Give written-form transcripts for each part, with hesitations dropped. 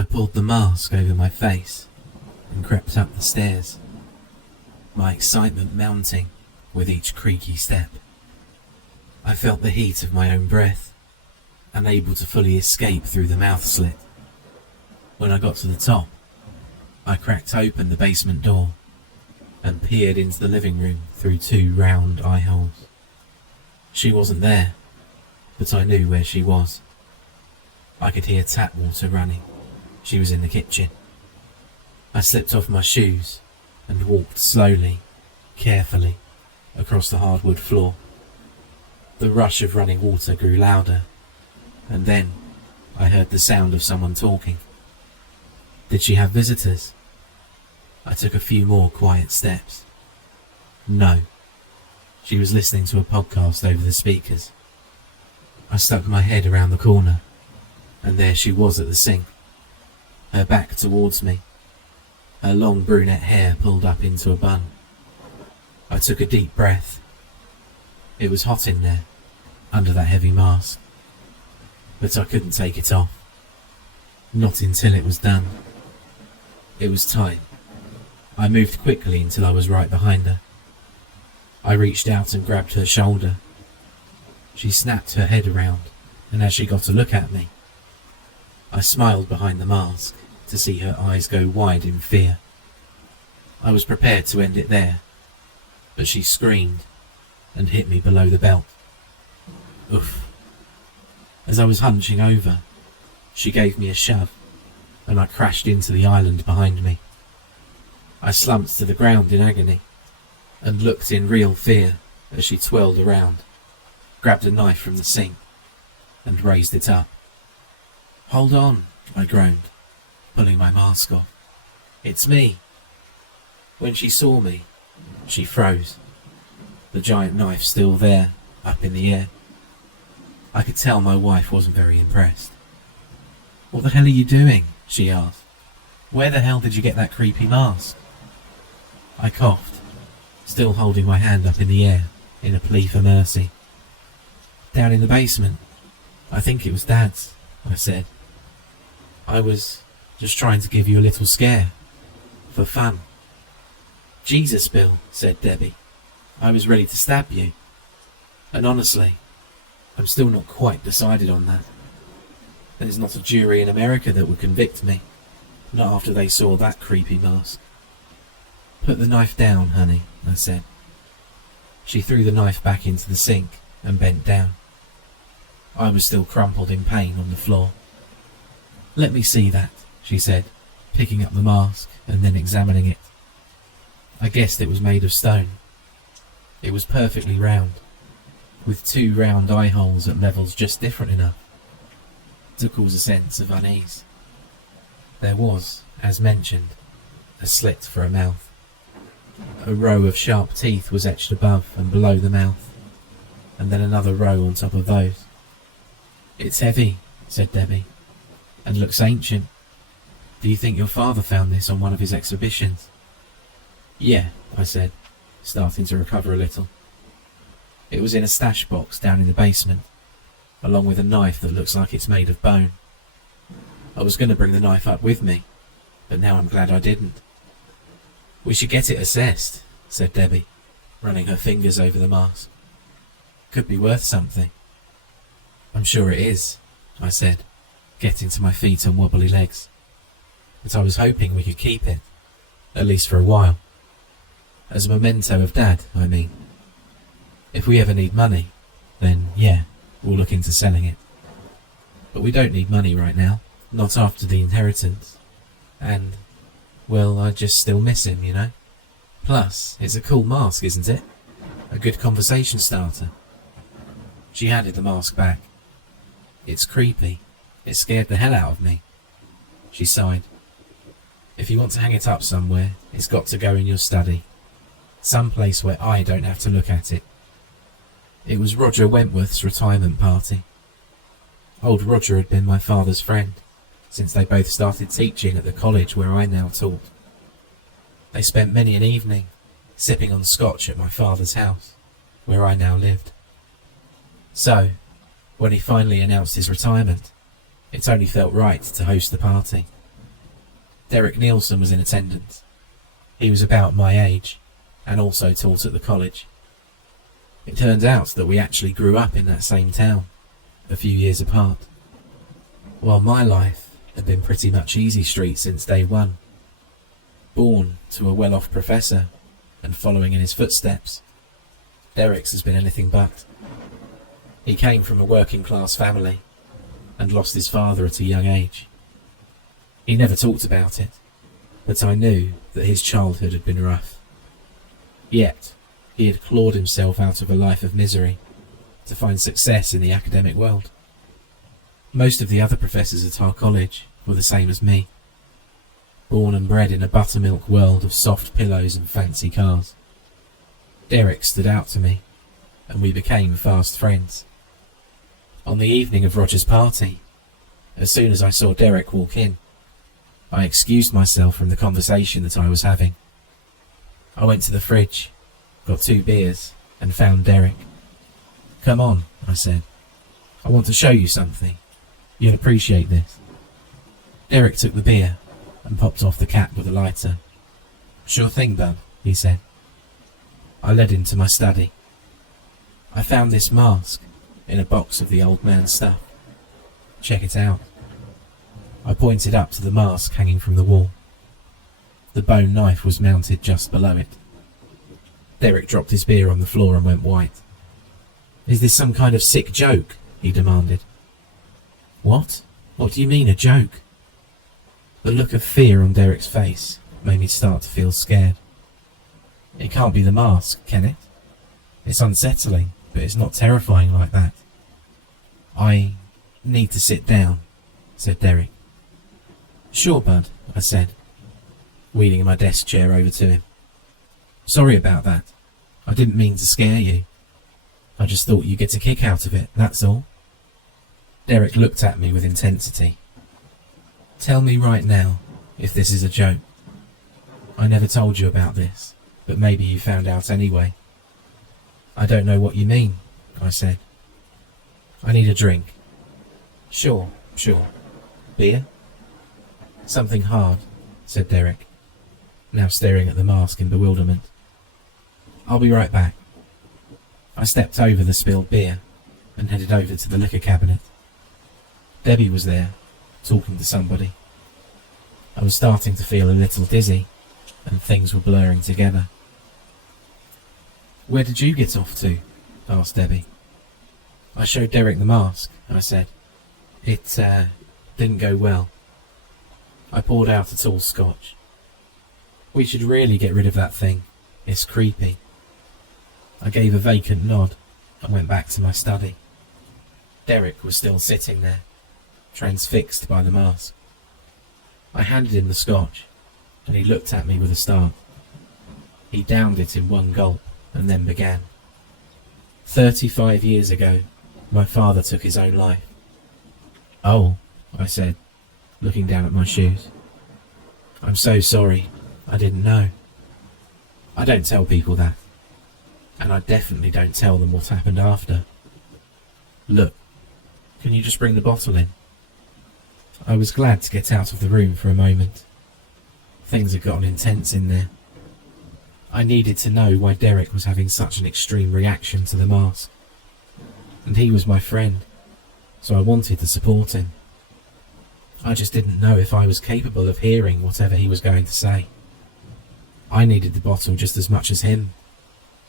I pulled the mask over my face and crept up the stairs, my excitement mounting with each creaky step. I felt the heat of my own breath, unable to fully escape through the mouth slit. When I got to the top, I cracked open the basement door and peered into the living room through 2 round eye holes. She wasn't there, but I knew where she was. I could hear tap water running. She was in the kitchen. I slipped off my shoes and walked slowly, carefully, across the hardwood floor. The rush of running water grew louder, and then I heard the sound of someone talking. Did she have visitors? I took a few more quiet steps. No. She was listening to a podcast over the speakers. I stuck my head around the corner, and there she was at the sink, her back towards me, her long brunette hair pulled up into a bun. I took a deep breath. It was hot in there, under that heavy mask, but I couldn't take it off. Not until it was done. It was tight. I moved quickly until I was right behind her. I reached out and grabbed her shoulder. She snapped her head around, and as she got a look at me, I smiled behind the mask to see her eyes go wide in fear. I was prepared to end it there, but she screamed and hit me below the belt. Oof. As I was hunching over, she gave me a shove, and I crashed into the island behind me. I slumped to the ground in agony, and looked in real fear as she twirled around, grabbed a knife from the sink, and raised it up. "Hold on," I groaned, pulling my mask off. "It's me." When she saw me, she froze, the giant knife still there, up in the air. I could tell my wife wasn't very impressed. "What the hell are you doing?" she asked. "Where the hell did you get that creepy mask?" I coughed, still holding my hand up in the air in a plea for mercy. "Down in the basement. I think it was Dad's," I said. "I was just trying to give you a little scare. For fun." "Jesus, Bill," said Debbie. "I was ready to stab you. And honestly, I'm still not quite decided on that. There's not a jury in America that would convict me, not after they saw that creepy mask." "Put the knife down, honey," I said. She threw the knife back into the sink and bent down. I was still crumpled in pain on the floor. "Let me see that," she said, picking up the mask and then examining it. I guessed it was made of stone. It was perfectly round, with 2 round eye holes at levels just different enough to cause a sense of unease. There was, as mentioned, a slit for a mouth. A row of sharp teeth was etched above and below the mouth, and then another row on top of those. "It's heavy," said Debbie, "and looks ancient. Do you think your father found this on one of his exhibitions?" "Yeah," I said, starting to recover a little. "It was in a stash box down in the basement, along with a knife that looks like it's made of bone. I was going to bring the knife up with me, but now I'm glad I didn't." "We should get it assessed," said Debbie, running her fingers over the mask. "Could be worth something." "I'm sure it is," I said, getting to my feet on wobbly legs. "But I was hoping we could keep it, at least for a while. As a memento of Dad, I mean. If we ever need money, then yeah, we'll look into selling it. But we don't need money right now, not after the inheritance. And, well, I just still miss him, you know. Plus, it's a cool mask, isn't it? A good conversation starter." She handed the mask back. "It's creepy. It scared the hell out of me." She sighed. "If you want to hang it up somewhere, it's got to go in your study. Some place where I don't have to look at it." It was Roger Wentworth's retirement party. Old Roger had been my father's friend since they both started teaching at the college where I now taught. They spent many an evening sipping on scotch at my father's house, where I now lived. So, when he finally announced his retirement, it only felt right to host the party. Derek Nielsen was in attendance. He was about my age, and also taught at the college. It turned out that we actually grew up in that same town, a few years apart. While my life had been pretty much easy street since day one, born to a well-off professor and following in his footsteps, Derek's has been anything but. He came from a working-class family and lost his father at a young age. He never talked about it, but I knew that his childhood had been rough. Yet, he had clawed himself out of a life of misery to find success in the academic world. Most of the other professors at our college were the same as me, born and bred in a buttermilk world of soft pillows and fancy cars. Derek stood out to me, and we became fast friends. On the evening of Roger's party, as soon as I saw Derek walk in, I excused myself from the conversation that I was having. I went to the fridge, got 2 beers, and found Derek. "Come on," I said. "I want to show you something. You'll appreciate this." Derek took the beer and popped off the cap with a lighter. "Sure thing, bub," he said. I led him to my study. I found this mask in a box of the old man's stuff. "Check it out." I pointed up to the mask hanging from the wall. The bone knife was mounted just below it. Derek dropped his beer on the floor and went white. "Is this some kind of sick joke?" he demanded. "What? What do you mean, a joke?" The look of fear on Derek's face made me start to feel scared. "It can't be the mask, can it? It's unsettling, but it's not terrifying like that." "I need to sit down," said Derek. "Sure, bud," I said, wheeling my desk chair over to him. "Sorry about that. I didn't mean to scare you. I just thought you'd get a kick out of it, that's all." Derek looked at me with intensity. "Tell me right now if this is a joke. I never told you about this, but maybe you found out anyway." "I don't know what you mean," I said. "I need a drink." Sure. Beer?" "Something hard," said Derek, now staring at the mask in bewilderment. "I'll be right back." I stepped over the spilled beer and headed over to the liquor cabinet. Debbie was there, talking to somebody. I was starting to feel a little dizzy, and things were blurring together. "Where did you get off to?" asked Debbie. I showed Derek the mask, and I said, It didn't go well." I poured out a tall scotch. "We should really get rid of that thing. It's creepy." I gave a vacant nod and went back to my study. Derek was still sitting there, transfixed by the mask. I handed him the scotch, and he looked at me with a start. He downed it in one gulp and then began. 35 years ago, my father took his own life." "Oh," I said, looking down at my shoes. "I'm so sorry. I didn't know." I don't tell people that, and I definitely don't tell them what happened after. "Look, can you just bring the bottle in?" I was glad to get out of the room for a moment. Things had gotten intense in there. I needed to know why Derek was having such an extreme reaction to the mask. And he was my friend, so I wanted to support him. I just didn't know if I was capable of hearing whatever he was going to say. I needed the bottle just as much as him,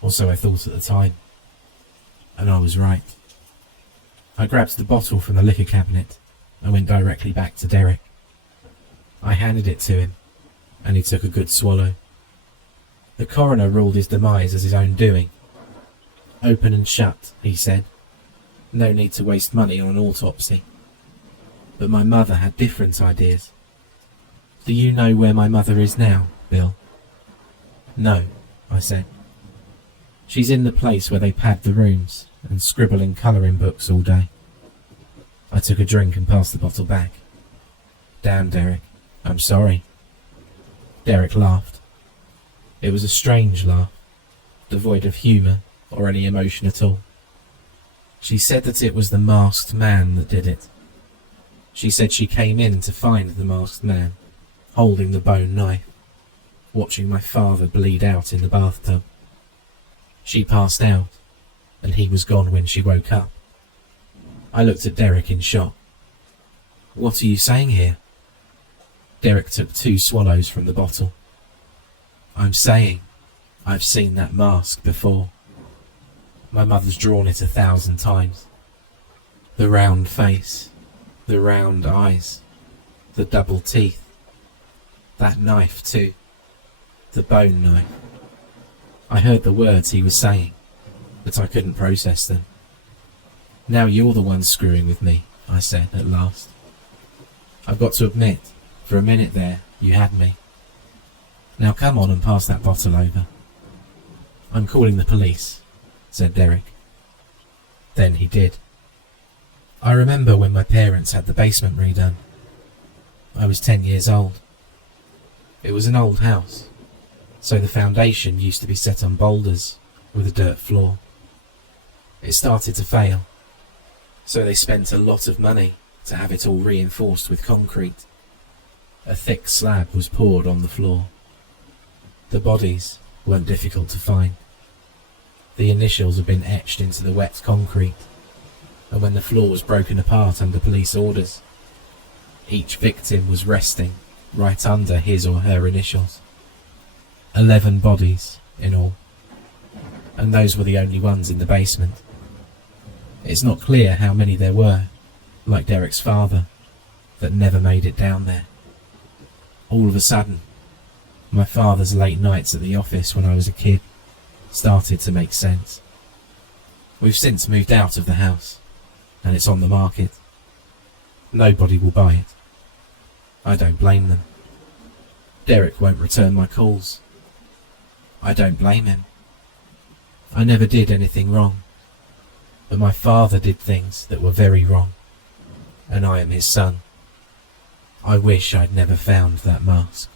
or so I thought at the time. And I was right. I grabbed the bottle from the liquor cabinet and went directly back to Derek. I handed it to him, and he took a good swallow. The coroner ruled his demise as his own doing. "Open and shut," he said. "No need to waste money on an autopsy." But my mother had different ideas. "Do you know where my mother is now, Bill?" "No," I said. "She's in the place where they pad the rooms and scribble in colouring books all day." I took a drink and passed the bottle back. "Damn, Derek, I'm sorry." Derek laughed. It was a strange laugh, devoid of humour or any emotion at all. She said that it was the masked man that did it. She said she came in to find the masked man, holding the bone knife, watching my father bleed out in the bathtub. She passed out, and he was gone when she woke up. I looked at Derek in shock. "What are you saying here?" Derek took 2 swallows from the bottle. "I'm saying I've seen that mask before. My mother's drawn it 1,000 times. The round face, the round eyes, the double teeth. That knife too, the bone knife." I heard the words he was saying, but I couldn't process them. "Now you're the one screwing with me," I said at last. "I've got to admit, for a minute there, you had me. Now come on and pass that bottle over." "I'm calling the police," said Derek. Then he did. I remember when my parents had the basement redone. I was 10 years old. It was an old house, so the foundation used to be set on boulders with a dirt floor. It started to fail, so they spent a lot of money to have it all reinforced with concrete. A thick slab was poured on the floor. The bodies weren't difficult to find. The initials had been etched into the wet concrete, and when the floor was broken apart under police orders, each victim was resting right under his or her initials. 11 bodies in all, and those were the only ones in the basement. It's not clear how many there were, like Derek's father, that never made it down there. All of a sudden, my father's late nights at the office when I was a kid started to make sense. We've since moved out of the house, and it's on the market. Nobody will buy it. I don't blame them. Derek won't return my calls. I don't blame him. I never did anything wrong, but my father did things that were very wrong, and I am his son. I wish I'd never found that mask.